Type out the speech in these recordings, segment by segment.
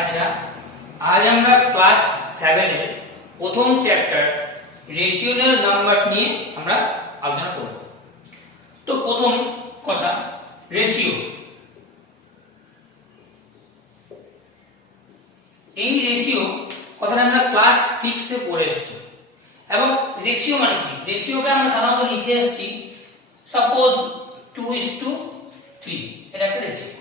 আচ্ছা, আজ আমরা ক্লাস 7 এর প্রথম চ্যাপ্টার রেশিওনাল নাম্বারস নিয়ে আমরা আলোচনা করব। তো প্রথম কথা, রেশিও। এই রেশিও কথাটা আমরা ক্লাস 6 এ পড়ে এসেছি। এবং রেশিও মানে কি? রেশিওকে আমরা সাধারণত লিখে এসেছি সাপোজ 2:3, এটা একটা রেশিও।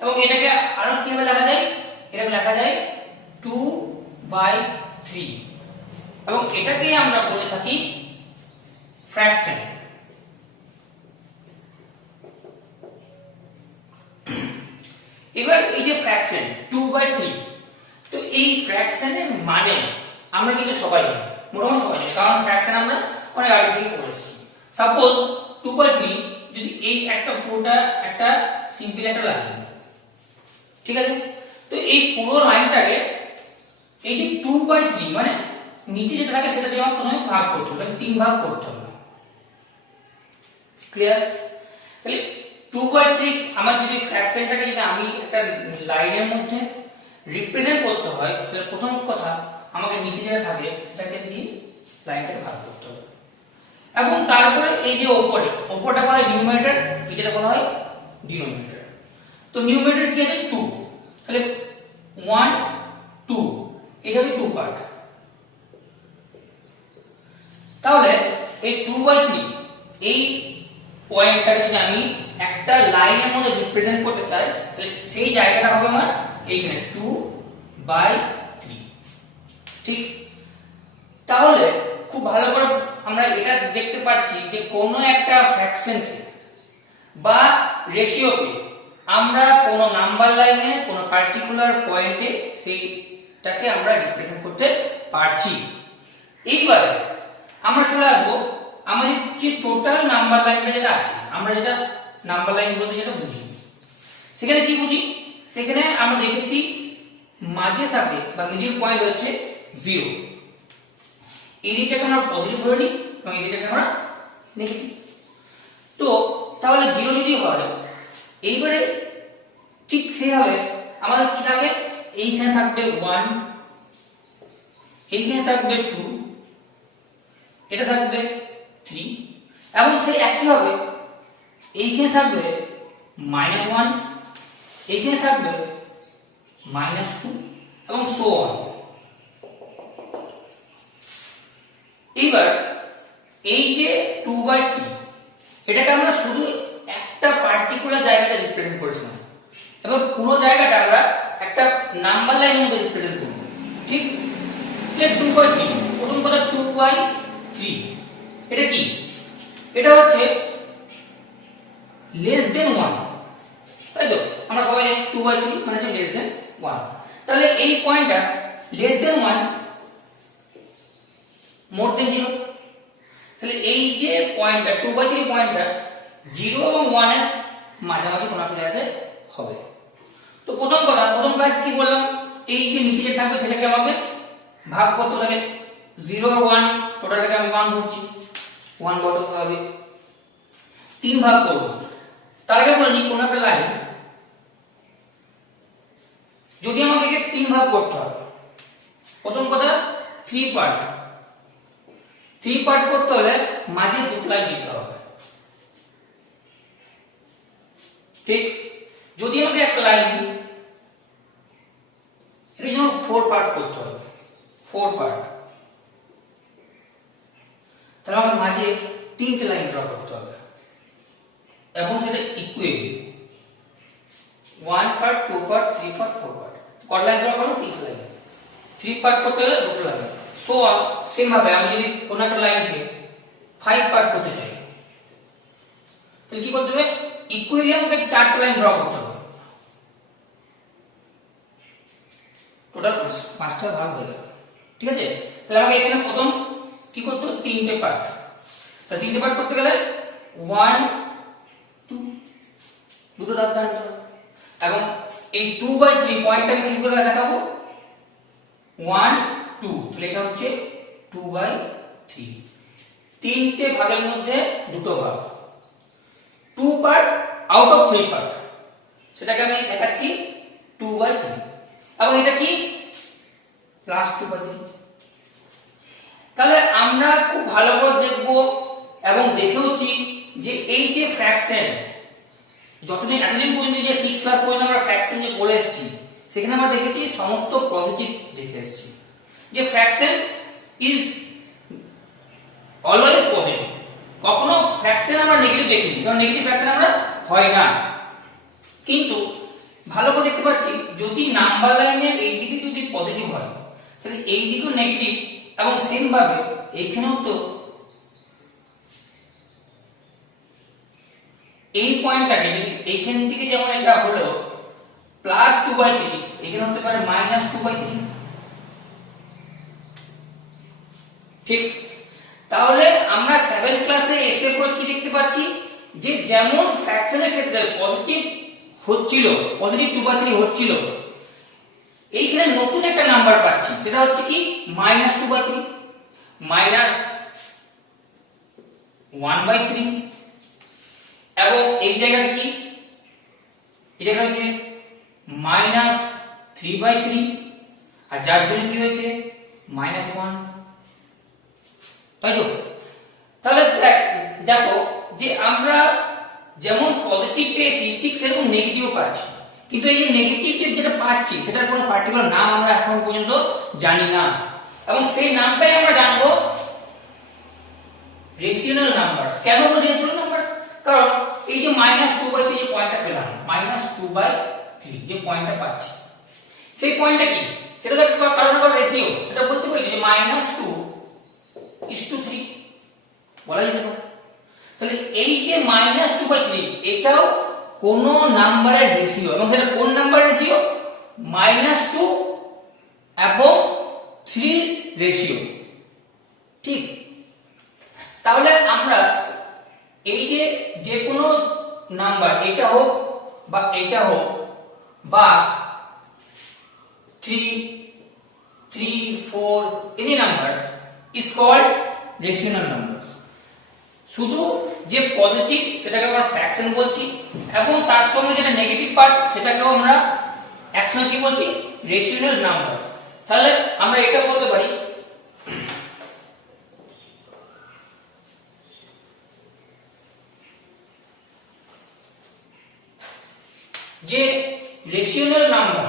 এবং এটাকে আরো কিভাবে লেখা যায়? এটাকে লেখা যায় 2/3, এবং এটাকে আমরা বলে থাকি ফ্র্যাকশন। এবার এই যে ফ্র্যাকশন 2/3, তো এই ফ্র্যাকশনের মানে আমরা কিন্তু সবাই জানি, মোটামুটি সবাই জানি, কারণ ফ্র্যাকশন আমরা অনেক আগে থেকে পড়েছি। সাপোজ 2/3 যদি এই একটা পুরোটা একটা সিম্পল একটা লাইন, ঠিক আছে? তো এই পুরো লাইনটাকে এই যে 2/3 মানে নিচে যেটা থাকে সেটা দিয়ে আমরা প্রথমে ভাগ করতে হবে, 3 ভাগ করতে হবে। ক্লিয়ার? তাহলে 2/3 আমার যদি ফ্র্যাকশনটাকে যদি আমি একটা লাইনের মধ্যে রিপ্রেজেন্ট করতে হয়, তাহলে প্রথম কথা আমাকে নিচে যেটা থাকে সেটাকে দিয়ে লাইনটাকে ভাগ করতে হবে। এবং তারপরে এই যে ওপরটা বলা হয় নিউমারেটর, যেটা বলা হয় ডিনোমিনেটর। তো নিউমারেটর কি আছে? 2, তাহলে 1 2, এটা হচ্ছে 2 পার্ট। তাহলে এই 2/3 এই পয়েন্টটাকে যদি আমি একটা লাইনের মধ্যে রিপ্রেজেন্ট করতে চাই, তাহলে সেই জায়গাটা হবে আমার এইখানে 2/3। ঠিক? তাহলে খুব ভালো করে আমরা এটা দেখতে পাচ্ছি যে কোনো একটা ফ্র্যাকশনকে বা রেশিওকে আমরা কোনো নাম্বার লাইনে কোনো পার্টিকুলার পয়েন্টে সেইটাকে আমরা রিপ্রেজেন্ট করতে পারছি। এইবার আমরা চলে আসবো আমাদের যে টোটাল নাম্বার লাইনটা যেটা আছে, আমরা যেটা নাম্বার লাইন বলতে যেটা বুঝি, সেখানে কি বুঝি? সেখানে আমরা দেখেছি মাঝে থাকে বা মিডল পয়েন্ট হচ্ছে 0। এই দিকটাকে আমরা পজিটিভ ধরে নিই এবং এই দিকটাকে আমরা নেগেটিভ। তো তাহলে 0 যদি হয়, এইবারে ঠিক সেভাবে আমাদের কি থাকে? এইখানে থাকবে 1, এইখানে থাকবে 2, এটা থাকবে 3, এবং সেই একই হবে এইখানে থাকবে -1, এইখানে থাকবে -2, এবং সো অন। এইবার এই যে 2/3 এটাকে আমরা শুধু একটা পার্টিকুলার জায়গাতে রিপ্রেজেন্ট করেছিলাম, এবং পুরো জায়গাটা আমরা একটা নাম্বার লাইনের মধ্যে রিপ্রেজেন্ট করব। ঠিক? তাহলে 2/3, প্রথম কথা 2/3 এটা কি? এটা হচ্ছে লেস দেন 1, তাই তো? আমরা সবাই জানি 2/3 মানে হচ্ছে লেস দেন 1। তাহলে এই পয়েন্টটা লেস দেন 1, মোর দেন 0। তাহলে এই যে পয়েন্টটা 2/3 পয়েন্টটা 0 এবং 1 এর মাঝামাঝি কোনো একটা জায়গাতে হবে। তো প্রথম কাজ কি বললাম? এই যে নিচে যে থাকবে সেটাকে আমাকে ভাগ করতে হবে। 0 আর 1 টোটালটাকে আমি 1 ধরছি, 1 বসাতে হবে। 3 ভাগ করব। তার আগে বলে নিই, কোন একটা লাইন যদি আমাকে 3 ভাগ করতে হয়, প্রথম কথা 3 পার্ট করতে হলে মাঝে দুটো লাইন দিতে হবে। ঠিক? যদি আমাকে একটা লাইন এটা যেমন 4 পার্ট করতে হবে, 4 পার্ট, তাহলে আমাকে মাঝে 3টে লাইন ড্র করতে হবে, এবং সেটা equally 1 part, 2 part, 3 part, 4 part. কত লাইন ড্র করব? 3 লাইন। 3 পার্ট করতে হলে দুটো লাইন। সো সেম ভাবে আমি যদি কোন একটা লাইনকে 5 পার্ট করতে চাই, তাহলে কি করতে হবে? ইকুয়ালি আমাকে 4টে লাইন ড্র করতে হবে। টোটাল 5টা ভাগ হয়ে গেল। ঠিক আছে? তাহলে আমাকে এখানে প্রথম কি করতে হবে? 3টে পার্ট। তাহলে 3টে পার্ট করতে গেলে 1 2 দুটো দাগ টানতে হবে, এবং এই 2/3 পয়েন্টটাকে কি করে দেখাবো? 1 2, তাহলে এটা হচ্ছে 2/3। 3টে ভাগের মধ্যে দুটো ভাগ, 2 পার্ট আউট অফ 3 পার্ট, সেটাকে আমি দেখাচ্ছি 2/3। এবং এটা কি +2/3। তাহলে আমরা খুব ভালো করে দেখব এবং দেখেওছি যে এই যে ফ্র্যাকশন যতদিন এতদিন পর্যন্ত যে 6 ক্লাস পর্যন্ত আমরা ফ্র্যাকশন যে পড়ে এসেছি সেখানে আমরা দেখেছি সমস্ত পজিটিভ দেখে এসেছি যে ফ্র্যাকশন ইজ অলওয়েজ পজিটিভ, কখনো ফ্র্যাকশন আমরা নেগেটিভ দেখিনি, কারণ নেগেটিভ ফ্র্যাকশন আমরা হয় না। কিন্তু ভালো করে দেখতে পাচ্ছি যদি নাম্বার লাইনের এই দিকে যদি পজিটিভ হয় তাহলে এই দিকেও নেগেটিভ, এবং সেম ভাবে এইখানেও তো এই পয়েন্টটাকে যদি এইখান থেকে যেমন এটা হলো +2/3 এখানে হতে পারে -2/3। ঠিক, তাহলে আমরা 7 ক্লাসে এসে পরে কি দেখতে পাচ্ছি যে যেমন ফ্র্যাকশনের ক্ষেত্রে পজিটিভ হচ্ছিল, পজিটিভ 2/3 হচ্ছিল, এইখানে নতুন একটা নাম্বার পাচ্ছি, সেটা হচ্ছে কি -2/3 -1/3, এবং এই জায়গাটা কি, এই জায়গা হচ্ছে -3/3, আর যার জন্য কি হয়েছে -1, তাই তো? তাহলে দেখো যে আমরা যেমন পজিটিভ পেয়েছি ঠিক সেরকম নেগেটিভও পাচ্ছি, কিন্তু এই যে নেগেটিভ যেটা পাচ্ছি সেটার কোনো পার্টিকুলার নাম আমরা এখন পর্যন্ত জানি না, এবং সেই নামটাই আমরা জানবো রেশিওনাল নাম্বার। কেন বলছি রেশিওনাল নাম্বার? কারণ এই যে -2/3 যে পয়েন্টটা পেলাম, -2/3 যে পয়েন্টটা পাচ্ছি, সেই পয়েন্টটা কি, সেটা তো কারণ রেশিও, সেটা বলতে পারি যে -2:3 বলা যেতে পারে। তাহলে এই যে -2/3 এটাও কোন নাম্বারের রেশিও, এবং সেটা কোন নাম্বার রেশিও, -2 এবং 3 রেশিও। ঠিক, তাহলে আমরা এই যে যে কোনো নাম্বার, এটা হোক বা এটা হোক বা 3, 3, 4 any number is called rational numbers। শুধু যে পজিটিভ সেটাকে আমরা ফ্র্যাকশন বলছি, এবং তার সঙ্গে যেটা নেগেটিভ পার্ট সেটাকেও আমরা একসঙ্গে কি বলছি, রেশনাল নাম্বার। তাহলে আমরা এটা বলতে পারি যে rational number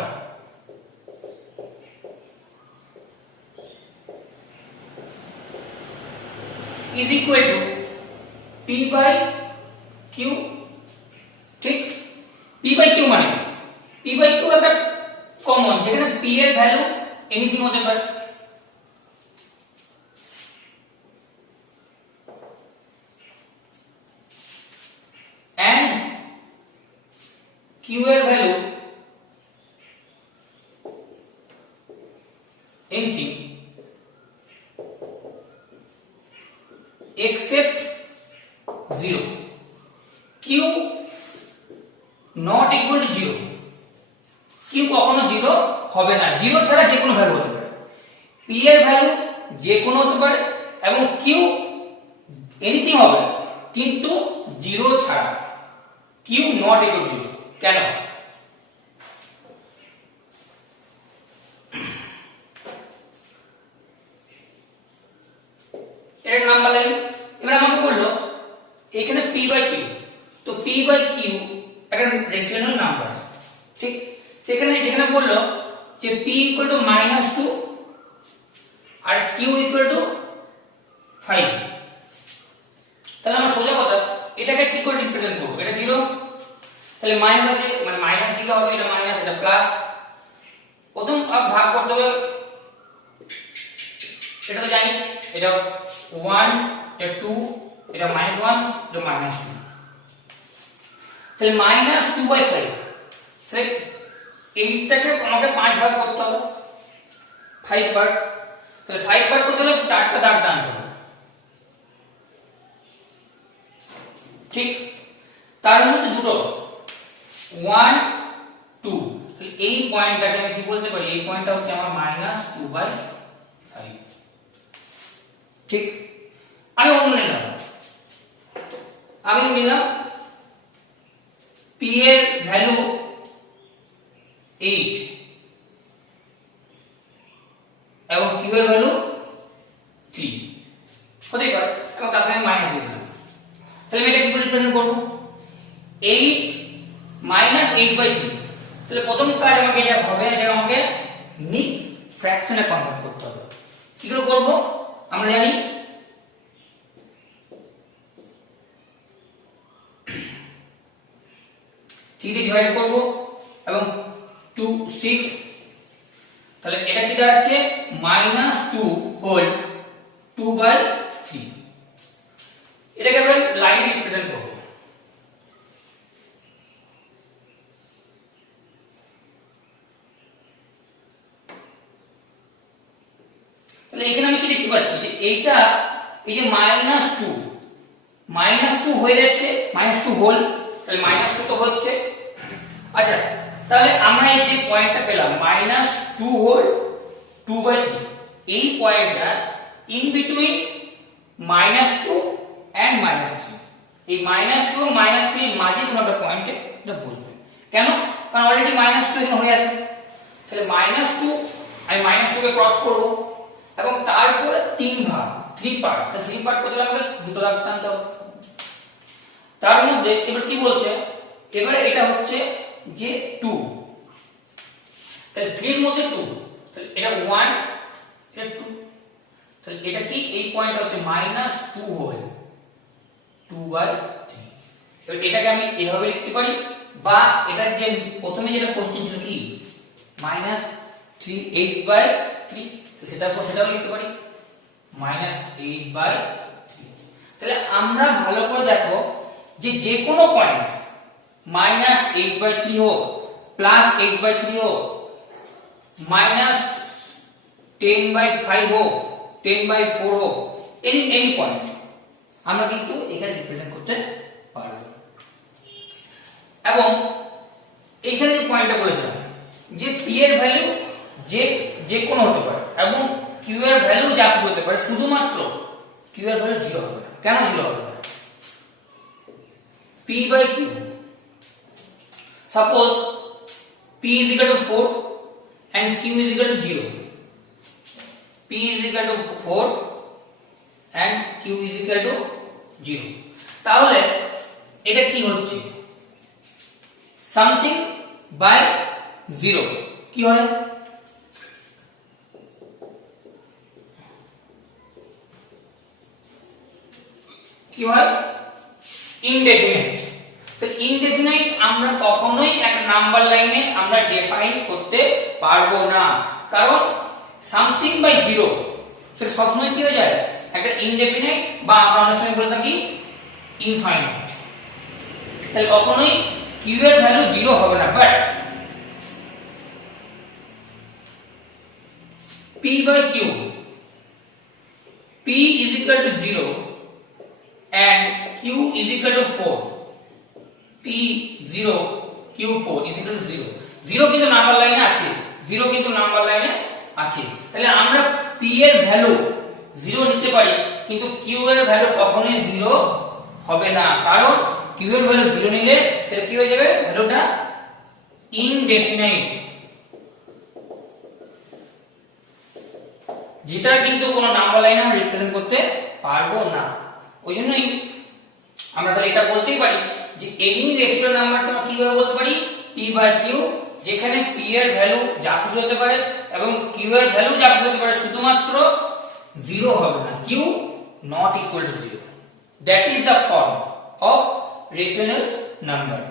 is equal to p/q। ঠিক, p/q মানে p/q একটা কমন, যেখানে p এর ভ্যালু এনিথিং হতে পারে, and q এর value anything except 0। q not equal to 0, q কখনো 0 হবে না, 0 ছাড়া যে কোনো ভ্যালু হতে পারে, p এর ভ্যালু যে কোনো হতে পারে, এবং q এনিথিং হবে কিন্তু 0 ছাড়া, q not equal to 0। কেন? এর নাম্বার লাইন এবার আমাকে বললো এখানে p/q, তো p/q একটা রেশনাল নাম্বার। ঠিক, সেখানে যেখানে বললো যে p = -2 আর q = 5, তাহলে আমরা সোজা কথা এটাকে কি করে রিপ্রেজেন্ট করব, এটা 0, তাহলে মাইনাস আছে মানে মাইনাস দিকে হবে, এটা মাইনাস এটা প্লাস, প্রথম ভাগ করতে হবে, এটা তো জানি, এটা 1 এটা 2 এটা -1 এটা -2, তাহলে -2/5, তাহলে এইটাকে আমাকে 5 ভাগ করতে হবে, 5 পার্ট, তাহলে 5 পার্ট করতে হলে 4টা দাগ টানতে হবে। ঠিক, তার মধ্যে দুটো 1 2, তাহলে এই পয়েন্টটাকে আমি কি বলতে পারি, এই পয়েন্টটা হচ্ছে আমার -2/5। ঠিক, আমি অন্য নিলাম, আমি নিলাম p এর ভ্যালু 8 কাজ আমাকে যা হবে এটা আমাকে মিক্স ফ্র্যাকশনে কনভার্ট করতে হবে। কি করে করব আমরা জানি, থ্রি দিয়ে ডিভাইড করব এবং 2 6, তাহলে এটা কি দাঁড়াচ্ছে -2 হোল 2/3। এটাকে আমরা লাইনে রিপ্রেজেন্ট করব। তাহলে এখানে আমি কি দেখতে পাচ্ছি যে এইটা এই যে -2 হয়ে যাচ্ছে, -2 হোল, তাহলে -2 তো হচ্ছে। আচ্ছা, তাহলে আমরা এই যে পয়েন্টটা পেলাম -2 হোল 2/3, এই পয়েন্টটা ইন বিটুইন -2 এন্ড -3, এই -2 এবং -3 এর মাঝে কোনো একটা পয়েন্টে এটা বসবে। কেন? কারণ অলরেডি -2 এখানে হয়ে আছে। তাহলে -2 আমি -2 কে ক্রস করব এবং তারপরে 3 পার্ট, তো 3 পার্ট করতে আমাকে দুটো দাগ টানতে হবে। তার মধ্যে এবার কি বলছে, এবারে এটা হচ্ছে যে 2, তাহলে 3 এর মধ্যে 2, তাহলে এটা 1, এটা 2, তাহলে এটা কি এই পয়েন্টটা হচ্ছে -2 হোল 2/3। এবার এটাকে আমি এভাবে লিখতে পারি, বা এটা যে প্রথমে যেটা কোশ্চেন ছিল কি -3 8/3, তো সেটাও লিখতে পারি -8/3। তাহলে আমরা ভালো করে দেখো যে কোনো পয়েন্ট -8/3 হোক, +8/3 হোক, -10/5 হোক, 10/4 হোক, এনি পয়েন্ট আমরা কিন্তু এখানে রিপ্রেজেন্ট করতে পারবো। এবং এখানে যে পয়েন্টটা বলেছিলাম যে p এর ভ্যালু যে কোনো হতে পারে এবং q এর ভ্যালু যা কিছু হতে পারে, শুধুমাত্র q এর ভ্যালু 0 হবে না। কেন 0 হবে না? p/q, suppose p is equal to 4 and q is equal to 0, p is equal to 4 and q is equal to 0, তাহলে এটা কি হচ্ছে something by 0 কি হয়, কি হয় ইনডেফিনাইট। তো ইনডেফিনাইট আমরা কখনোই একটা নাম্বার লাইনে আমরা ডিফাইন করতে পারবো না, কারণ সামথিং বাই 0 সেটা সবসময় কি হয়ে যায় একটা ইনডেফিনাইট, বা আমরা অনেক সময় বলে থাকি ইনফাইনাইট। তাহলে কখনোই q এর ভ্যালু 0 হবে না। But p/q, p is equal to 0 and q is equal to 4, p 0 q 4 is equal to 0, 0 কিন্তু নাম্বার লাইনে আছে, 0 কিন্তু নাম্বার লাইনে আছে। তাহলে আমরা p এর ভ্যালু 0 নিতে পারি, কিন্তু q এর ভ্যালু কখনোই 0 হবে না, কারণ q এর ভ্যালু 0 নিলে সেটা কি হয়ে যাবে, ভ্যালুটা ইনডেফিনাইট, যেটা কিন্তু কোনো নাম্বার লাইনে আমরা রিপ্রেজেন্ট করতে পারবো না। ওই জন্যই আমরা তাহলে এটা বলতেই পারি যে এনি রেশিও নাম্বার আমরা কিভাবে বলতে পারি, p/q, যেখানে p এর ভ্যালু যা কিছু হতে পারে এবং q এর ভ্যালু যা কিছু হতে পারে, শুধুমাত্র 0 হবে না, q not equal to 0. That is the form of rational number.